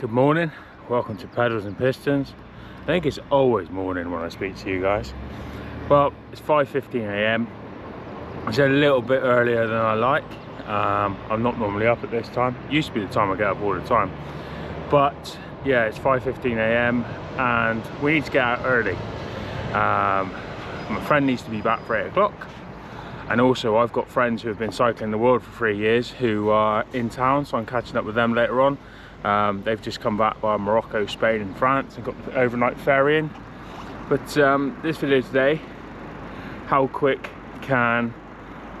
Good morning, welcome to Pedals and Pistons. I think it's always morning when I speak to you guys. Well, it's 5:15 a.m. It's a little bit earlier than I like. I'm not normally up at this time. It used to be the time I get up all the time. But yeah, it's 5:15 a.m. and we need to get out early. My friend needs to be back for 8 o'clock. And also I've got friends who have been cycling the world for 3 years who are in town, so I'm catching up with them later on. They've just come back via Morocco, Spain and France and got the overnight ferry in. But this video today, how quick can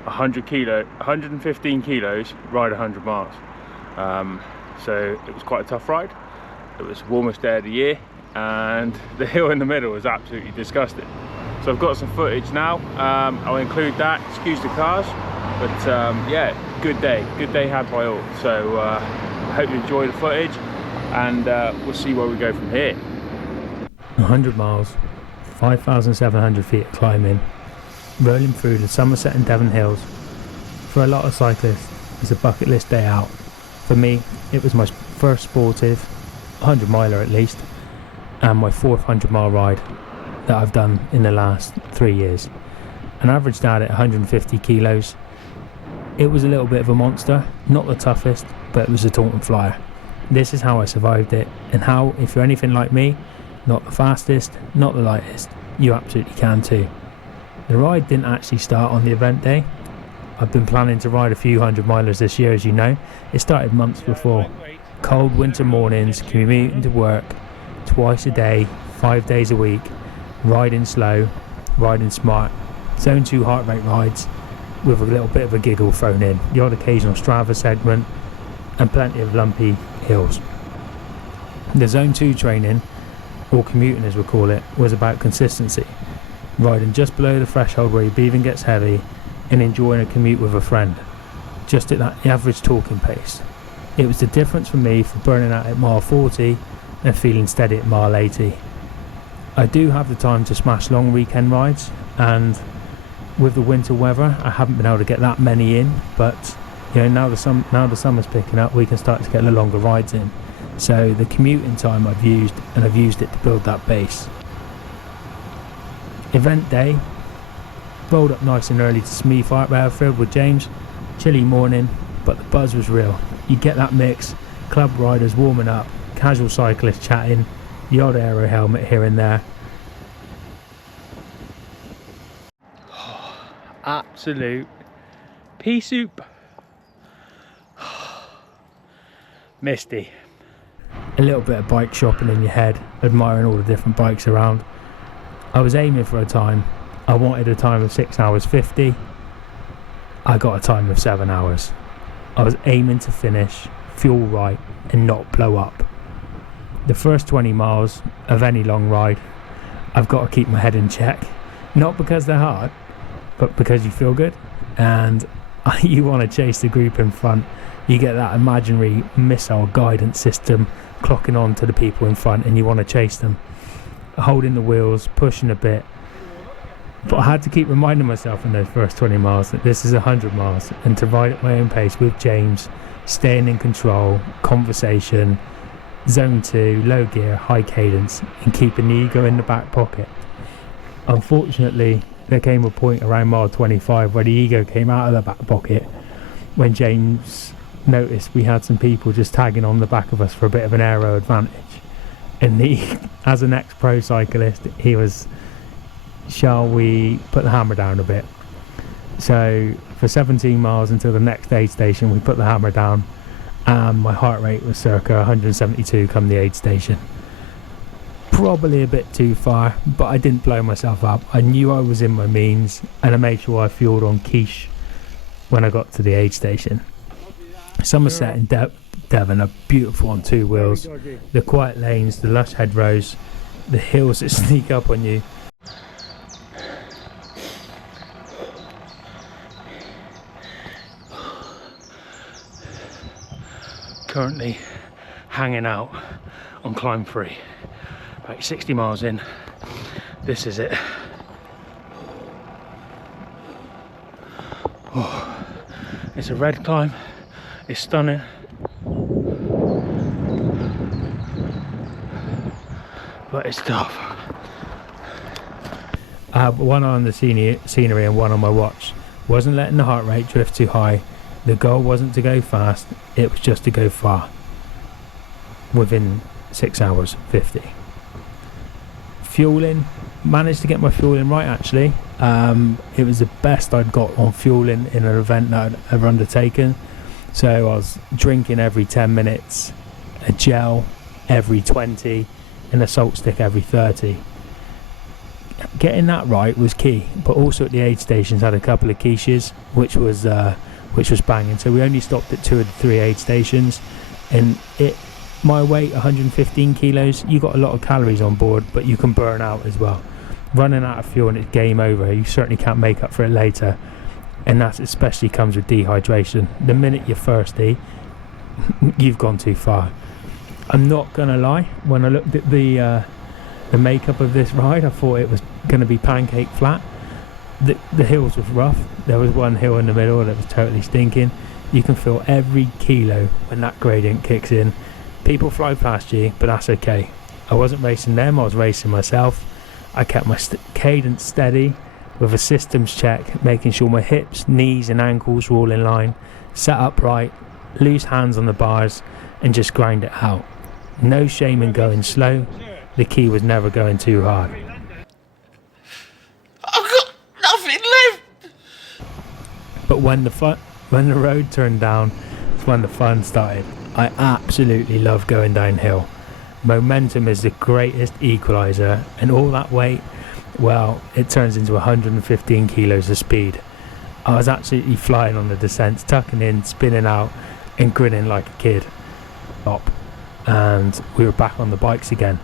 115 kilos ride 100 miles? So it was quite a tough ride. It was the warmest day of the year and the hill in the middle was absolutely disgusting. So I've got some footage now. I'll include that, excuse the cars. But yeah, good day had by all. So I hope you enjoy the footage and we'll see where we go from here. 100 miles, 5,700 feet of climbing, rolling through the Somerset and Devon hills. For a lot of cyclists, it's a bucket list day out. For me, it was my first sportive, 100 miler at least, and my fourth 100 mile ride that I've done in the last 3 years. And averaged out at 150 kilos. It was a little bit of a monster, not the toughest, but it was a Taunton Flyer. This is how I survived it, and how, if you're anything like me, not the fastest, not the lightest, you absolutely can too. The ride didn't actually start on the event day. I've been planning to ride a few 100 milers this year, as you know. It started months before. Cold winter mornings, commuting to work, twice a day, 5 days a week, riding slow, riding smart, zone 2 heart rate rides, with a little bit of a giggle thrown in, the odd occasional Strava segment, and plenty of lumpy hills. The zone 2 training, or commuting as we call it, was about consistency, riding just below the threshold where your breathing gets heavy, and enjoying a commute with a friend, just at that average talking pace. It was the difference for me for burning out at mile 40 and feeling steady at mile 80. I do have the time to smash long weekend rides, and with the winter weather I haven't been able to get that many in, but you know, now the summer's picking up, we can start to get the longer rides in. So the commuting time I've used it to build that base. Event day, rolled up nice and early to Smee Fire Airfield with James. Chilly morning, but the buzz was real. You get that mix, club riders warming up, casual cyclists chatting, the odd aero helmet here and there. Absolute pea soup. Misty. A little bit of bike shopping in your head, admiring all the different bikes around. I was aiming for a time. I wanted a time of 6 hours 50. I got a time of 7 hours. I was aiming to finish, fuel right, and not blow up. The first 20 miles of any long ride, I've got to keep my head in check. Not because they're hard, but because you feel good and you want to chase the group in front. You get that imaginary missile guidance system clocking on to the people in front and you want to chase them. Holding the wheels, pushing a bit. But I had to keep reminding myself in those first 20 miles that this is 100 miles and to ride at my own pace with James, staying in control, conversation, zone 2, low gear, high cadence, and keeping the ego in the back pocket. Unfortunately, there came a point around mile 25 where the ego came out of the back pocket when James noticed we had some people just tagging on the back of us for a bit of an aero advantage. And as an ex-pro cyclist, he was, shall we put the hammer down a bit? So for 17 miles until the next aid station, we put the hammer down, and my heart rate was circa 172 come the aid station. Probably a bit too far, but I didn't blow myself up. I knew I was in my means, and I made sure I fueled on quiche when I got to the aid station. Somerset and Devon are beautiful on 2 wheels. The quiet lanes, the lush hedgerows, the hills that sneak up on you. Currently hanging out on climb 3. About 60 miles in. This is it. Oh, it's a red climb. It's stunning. but it's tough. I have one eye on the scenery and one on my watch. Wasn't letting the heart rate drift too high. The goal wasn't to go fast, it was just to go far. Within 6 hours 50. Fueling, managed to get my fueling right actually. It was the best I'd got on fueling in an event that I'd ever undertaken. So I was drinking every 10 minutes, a gel every 20, and a salt stick every 30. Getting that right was key, but also at the aid stations had a couple of quiches, which was banging. So we only stopped at 2 of the 3 aid stations, and my weight 115 kilos, you got a lot of calories on board, but you can burn out as well. Running out of fuel and it's game over. You certainly can't make up for it later, and that especially comes with dehydration. The minute you're thirsty, you've gone too far. I'm not gonna lie, when I looked at the makeup of this ride, I thought it was going to be pancake flat. The hills was rough. There was one hill in the middle that was totally stinking. You can feel every kilo when that gradient kicks in. People fly past you, but that's okay. I wasn't racing them, I was racing myself. I kept my cadence steady with a systems check, making sure my hips, knees and ankles were all in line, sat upright, loose hands on the bars, and just grind it out. No shame in going slow. The key was never going too hard. I've got nothing left. But when the road turned down, it's when the fun started. I absolutely love going downhill. Momentum is the greatest equaliser, and all that weight, well, it turns into 115 kilos of speed. I was absolutely flying on the descents, tucking in, spinning out, and grinning like a kid. And we were back on the bikes again.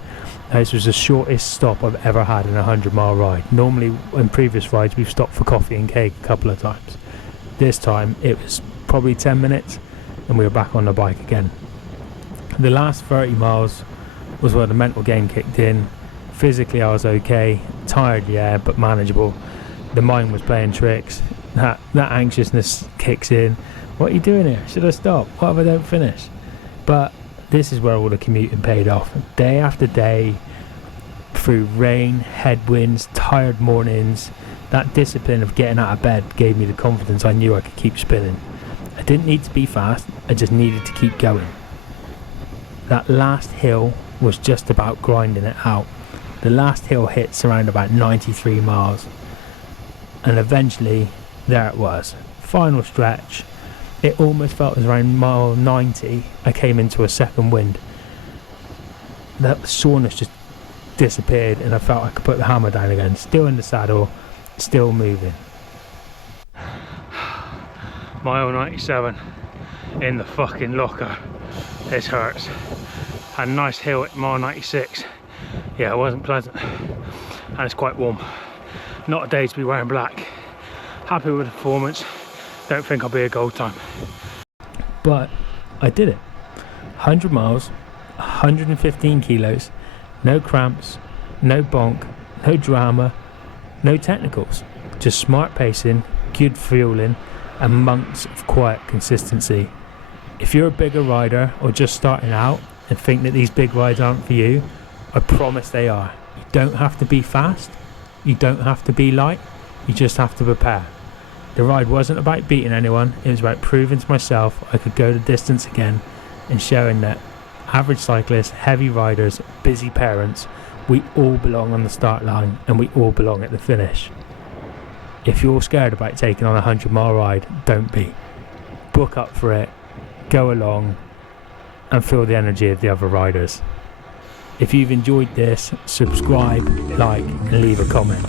This was the shortest stop I've ever had in a 100-mile ride. Normally, in previous rides, we've stopped for coffee and cake a couple of times. This time, it was probably 10 minutes, and we were back on the bike again. The last 30 miles was where the mental game kicked in. Physically, I was okay. Tired, yeah, but manageable. The mind was playing tricks. That anxiousness kicks in. What are you doing here? Should I stop? What if I don't finish? But this is where all the commuting paid off. Day after day, through rain, headwinds, tired mornings, that discipline of getting out of bed gave me the confidence I knew I could keep spinning. I didn't need to be fast, I just needed to keep going. That last hill was just about grinding it out. The last hill hits around about 93 miles. And eventually, there it was. Final stretch. It almost felt as around mile 90 I came into a second wind. That soreness just disappeared and I felt I could put the hammer down again. Still in the saddle, still moving. Mile 97 in the fucking locker. This hurts. Had a nice hill at mile 96. Yeah, it wasn't pleasant. And it's quite warm. Not a day to be wearing black. Happy with the performance. Don't think I'll be a gold time. But I did it. 100 miles, 115 kilos, no cramps, no bonk, no drama, no technicals. Just smart pacing, good fueling, and months of quiet consistency. If you're a bigger rider or just starting out and think that these big rides aren't for you, I promise they are. You don't have to be fast, you don't have to be light, you just have to prepare. The ride wasn't about beating anyone, it was about proving to myself I could go the distance again and showing that average cyclists, heavy riders, busy parents, we all belong on the start line and we all belong at the finish. If you're scared about taking on a 100-mile ride, don't be. Book up for it, go along and feel the energy of the other riders. If you've enjoyed this, subscribe, like and leave a comment.